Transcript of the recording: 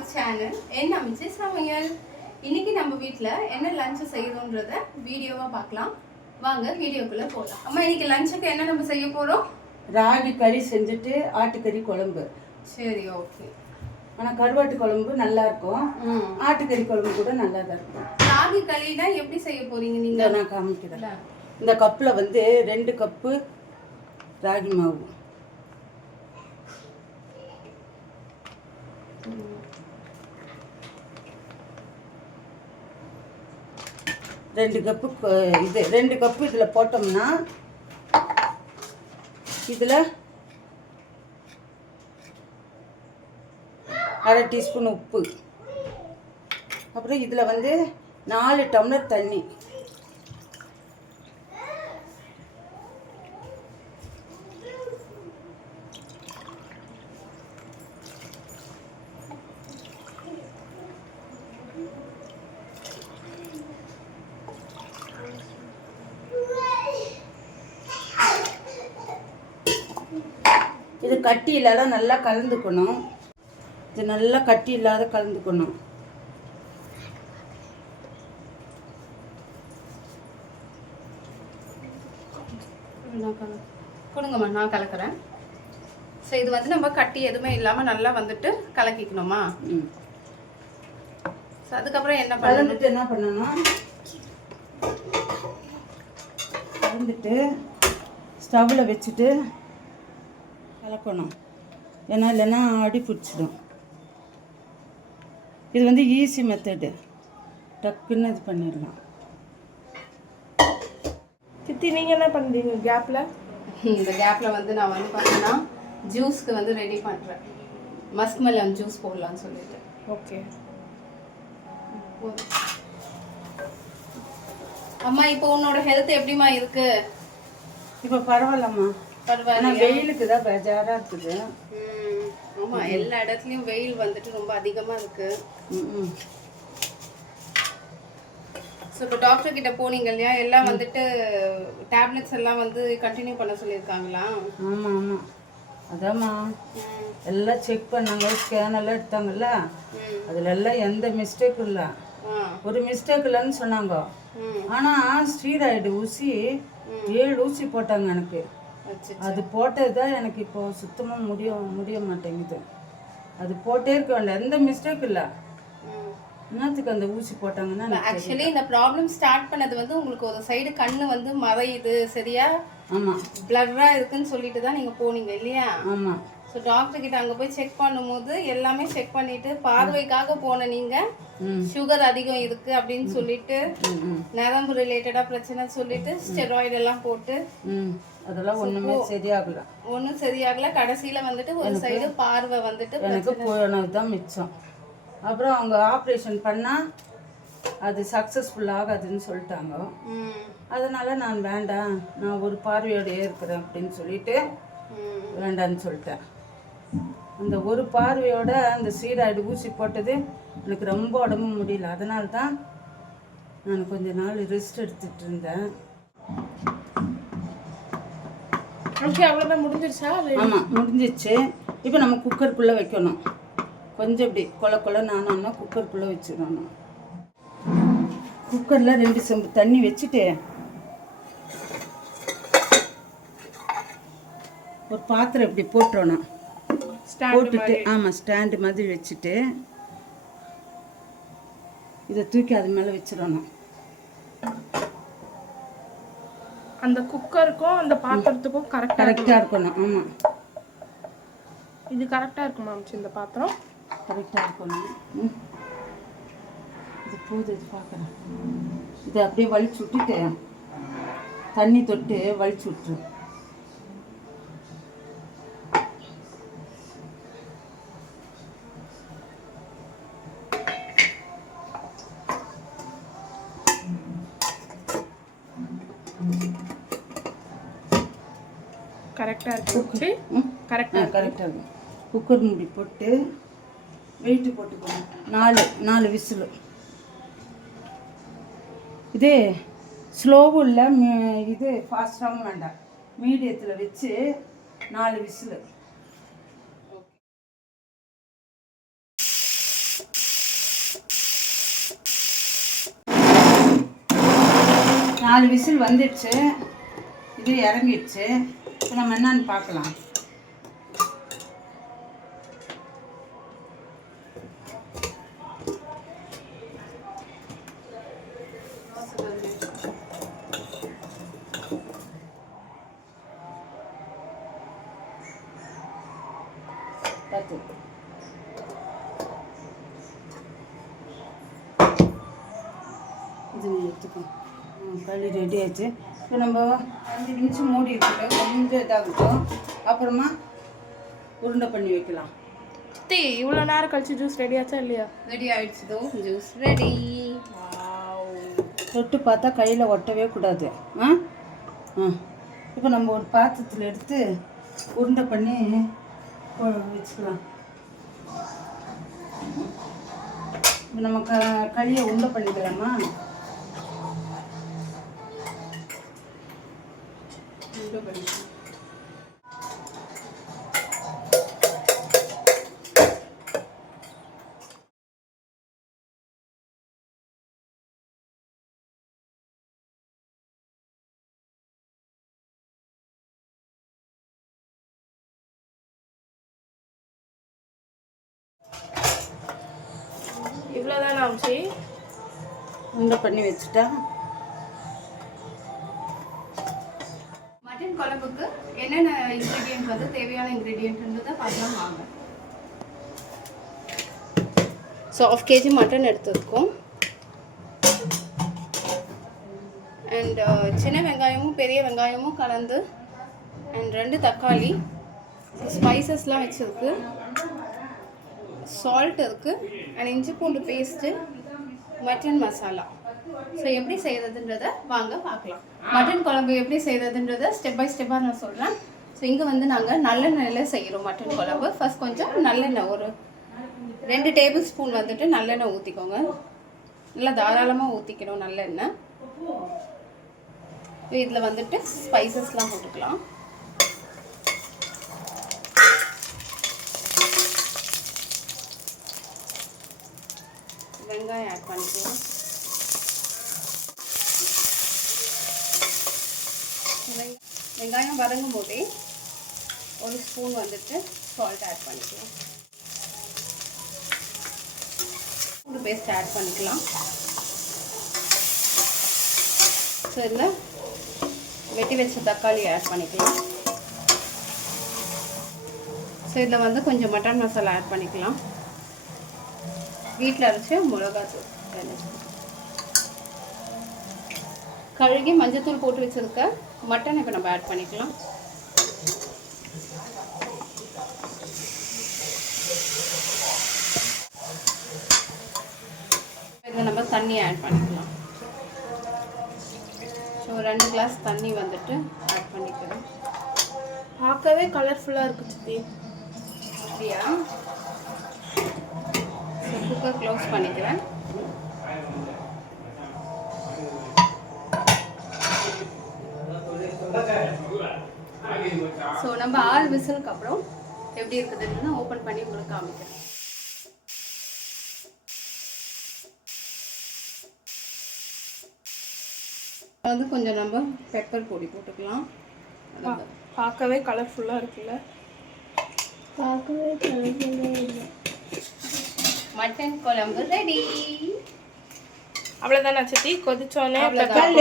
Our channel என்ன அமைச்சு சமையல். இன்னைக்கு நம்ம வீட்டில் என்ன லஞ்சு செய்யணுன்றத வீடியோவாக பார்க்கலாம். வாங்க வீடியோக்குள்ளே போகலாம். அம்மா இன்னைக்கு லஞ்சுக்கு என்ன நம்ம செய்ய போகிறோம்? ராகி கறி செஞ்சுட்டு ஆட்டுக்கறி குழம்பு. சரி, ஓகே. ஆனால் கருவாட்டு குழம்பு நல்லா இருக்கும், ஆட்டுக்கறி குழம்பு கூட நல்லா தான் இருக்கும். ராகி களினா எப்படி செய்ய போறீங்க நீங்க? நான் காமிக்கிறேன். இந்த கப்பில் 2 கப்பு ராகி மாவு, 2 கப்பு இது 2 கப்பு இதில் போட்டோம்னா இதில் 1/2 டீஸ்பூன் உப்பு, அப்புறம் இதில் 4 டம்ளர் தண்ணி, இது கட்டி இல்லாத நல்லா கலந்துக்கணும். இது நல்லா கட்டி இல்லாத கலந்துக்கணும். கொடுங்கம்மா, நான் கலக்கிறேன். ஸோ இது நம்ம கட்டி எதுவுமே இல்லாமல் நல்லா கலக்கிக்கணுமா? ஸோ அதுக்கப்புறம் என்ன பண்ணணும், கலந்துட்டு ஸ்டவ்வில் வச்சுட்டு கலக்கணும். ஏன்னா இல்லைன்னா அடி பிடிச்சிடும். இது ஈஸி மெத்தடு, டக்குன்னு இது பண்ணிடலாம். சித்தி நீங்கள் என்ன பண்ணுறீங்க கேப்பில்? இந்த கேப்பில் நான் பார்த்தீங்கன்னா ஜூஸ்க்கு ரெடி பண்ணுறேன். மஸ்க் மெலன் ஜூஸ் போடலான்னு சொல்லிட்டு. ஓகே அம்மா, இப்போ உன்னோட ஹெல்த் எப்படிமா இருக்கு? இப்போ பரவாயில்லம்மா, பரவாயில்ல. வெயிலுக்கு தான் பேஜாராக இருக்குது. ஆமாம், எல்லா இடத்துலையும் வெயில் ரொம்ப அதிகமாக இருக்கு. ஸோ இப்போ டாக்டர் கிட்ட போனீங்க இல்லையா? எல்லாம் டேப்லெட்ஸ் எல்லாம் கண்டினியூ பண்ண சொல்லியிருக்காங்களா? ஆமாம் ஆமாம், அதாம்மா எல்லாம் செக் பண்ணாங்க, ஸ்கேன் எல்லாம் எடுத்தாங்கல்ல, அதில் எல்லாம் எந்த மிஸ்டேக்கும் இல்லை, ஒரு மிஸ்டேக் இல்லைன்னு சொன்னாங்க. ஆனால் ஸ்டீராய்டு ஊசி 7 ஊசி போட்டாங்க எனக்கு. அது போட்டது தான் எனக்கு இப்போ சுத்தமாக முடிய மாட்டேங்குது. அது போட்டே இருக்க வேண்டாம், எந்த மிஸ்டேக் இல்லை. என்னத்துக்கு அந்த ஊசி போட்டாங்கன்னா? ஆக்சுவலி இந்த ப்ராப்ளம் ஸ்டார்ட் பண்ணது உங்களுக்கு ஒரு சைடு கண்ணு மறையுது, சரியா? ஆமாம், பிளர்ராக இருக்குன்னு சொல்லிட்டு தான் நீங்கள் போனீங்க இல்லையா? ஆமாம். ஸோ டாக்டர் கிட்ட அங்கே போய் செக் பண்ணும்போது எல்லாமே செக் பண்ணிட்டு பார்வைக்காக போன நீங்கள் சுகர் அதிகம் இருக்கு அப்படின்னு சொல்லிட்டு, நரம்பு ரிலேட்டடாக பிரச்சனை சொல்லிட்டு ஸ்டெராய்டு எல்லாம் போட்டு அதெல்லாம் ஒன்றுமே சரியாகல. ஒன்றும் சரியாகல. கடைசியில் ஒரு சைடு பார்வை எனக்கு போனது தான் மிச்சம். அப்புறம் அவங்க ஆப்ரேஷன் பண்ணால் அது சக்ஸஸ்ஃபுல் ஆகாதுன்னு சொல்லிட்டாங்க. அதனால் நான் வேண்டாம், நான் ஒரு பார்வையோடையே இருக்கிறேன் அப்படின்னு சொல்லிட்டு வேண்டான்னு சொல்லிட்டேன். அந்த ஒரு பார்வையோட அந்த ஸ்டீராய்டு ஊசி போட்டது எனக்கு ரொம்ப உடம்பு முடியல. அதனால தான் நான் கொஞ்ச நாள் ரெஸ்ட் எடுத்துகிட்டு இருந்தேன். ஓகே, அவ்வளோதான் முடிஞ்சிருச்சா? ஆமாம், முடிஞ்சிச்சு. இப்போ நம்ம குக்கருக்குள்ளே வைக்கணும். கொஞ்சம் இப்படி கொல நானோன்னா குக்கருக்குள்ளே வச்சிடணும். குக்கரில் 2 செம்பு தண்ணி வச்சுட்டு ஒரு பாத்திரம் இப்படி போட்டுறணும். போட்டுட்டு ஆமாம், ஸ்டாண்டு மாதிரி வச்சுட்டு இதை தூக்கி அது மேலே வச்சிடணும். அந்த குக்கருக்கும் அந்த பாத்திரத்துக்கும் கரெக்டாக இருக்கணும். ஆமாம், இது கரெக்டாக இருக்குமா இந்த பாத்திரம்? கரெக்டாக இருக்கணும். இது போது, இது பார்க்குறேன். இதை அப்படியே வலிச்சு விட்டுட்டு தண்ணி தொட்டு வலிச்சு விட்டுரு. கரெக்டாக இருக்கு. கரெக்டாக இருக்கும். குக்கர் மூடி போட்டு வெயிட்டு போட்டுக்கணும். 4 விசிலு. இது ஸ்லோவும் இல்லை, இது ஃபாஸ்ட்டாகவும் வேண்டாம், மீடியத்தில் வச்சு 4 விசிலு. 4 விசில் வந்துடுச்சு, இது இறங்கிடுச்சு. இப்போ நம்ம என்னன்னு பார்க்கலாம். பார்த்து இது எடுத்துக்கோ. களி ரெடி ஆச்சு. இப்போ நம்ம 5 நிமிஷம் மூடி இருக்கட்டும், கொஞ்சம் இதாகட்டும். அப்புறமா உருண்டை பண்ணி வைக்கலாம். சித்தி இவ்வளோ நேரம் கழிச்சு ஜூஸ் ரெடி ஆச்சா இல்லையா? ரெடி ஆயிடுச்சுதோ, ஜூஸ் ரெடி. தொட்டு பார்த்தா கையில் ஒட்டவே கூடாது. ஆ ஆ இப்போ நம்ம ஒரு பாத்திரத்தில் எடுத்து உருண்டை பண்ணி வச்சுக்கலாம். இப்போ நம்ம களியை உருண்டை பண்ணிக்கலாமா? உருண்டை பண்ணிக்கலாம். இவ்வளோதான் ஆச்சு. உருண்டை பண்ணி வச்சுட்டா. மட்டன் குழம்புக்கு என்னென்ன இன்க்ரீடியன்ட் வந்து தேவையான இன்க்ரீடியன்ட்ன்றதை பார்க்கலாம் வாங்க. ஸோ 1/2 kg மட்டன் எடுத்துருக்கோம். அண்ட் சின்ன வெங்காயமும் பெரிய வெங்காயமும் கலந்து, அண்ட் 2 தக்காளி, ஸ்பைசஸ்லாம் வச்சுருக்கு, சால்ட் இருக்குது, அண்ட் இஞ்சி பூண்டு பேஸ்ட்டு, மட்டன் மசாலா. ஸோ எப்படி செய்கிறதுன்றதை வாங்க பார்க்கலாம். மட்டன் குழம்பு எப்படி செய்கிறதுன்றதை ஸ்டெப் பை ஸ்டெப்பாக நான் சொல்கிறேன். ஸோ இங்கே வந்து நாங்கள் நல்லெண்ணெயில் செய்கிறோம் மட்டன் குழம்பு. ஃபர்ஸ்ட் கொஞ்சம் நல்லெண்ணெய் ஒரு 2 டேபிள் ஸ்பூன் வந்துட்டு நல்லெண்ணெய் ஊற்றிக்கோங்க. நல்லா தாராளமாக ஊற்றிக்கணும் நல்லெண்ணெய். இதில் வந்துட்டு ஸ்பைசஸ்லாம் போட்டுக்கலாம். வெங்காயம் ஆட் பண்ணிக்கலாம். வெங்காயம் வதங்கும் போதே 1 ஸ்பூன் வந்துட்டு சால்ட் ஆட் பண்ணிக்கலாம். பூண்டு பேஸ்ட் ஆட் பண்ணிக்கலாம். ஸோ இதில் வெட்டி வச்ச தக்காளி ஆட் பண்ணிக்கலாம். ஸோ இதில் வந்து கொஞ்சம் மட்டன் மசாலா ஆட் பண்ணிக்கலாம். வீட்டில் அரைச்சி மிளகாத்தூள், கழுகி மஞ்சத்தூள் போட்டு வச்சுருக்க மட்டன் இப்போ நம்ம ஆட் பண்ணிக்கலாம். இதில் நம்ம தண்ணி ஆட் பண்ணிக்கலாம். ஸோ 2 கிளாஸ் தண்ணி வந்துட்டு ஆட் பண்ணிக்கிறேன். பார்க்கவே கலர்ஃபுல்லாக இருக்குது சித்தி. அப்படியா? குக்கர் க்ளோஸ் பண்ணிக்கிறேன். ஸோ நம்ம 6 விசிலுக்கு அப்புறம் எப்படி இருக்குதுன்னு ஓப்பன் பண்ணி உங்களுக்கு காமிக்கிறேன். வந்து கொஞ்சம் நம்ம பெப்பர் பொடி போட்டுக்கலாம். பார்க்கவே கலர்ஃபுல்லாக இருக்குல்ல? பார்க்கவே கலர்ஃபுல்லாக இல்லை. மட்டன் குழம்பு ரெடி. அவ்வளோதானா சித்தி? கொதிச்சோன்னே அவ்வளோதான்.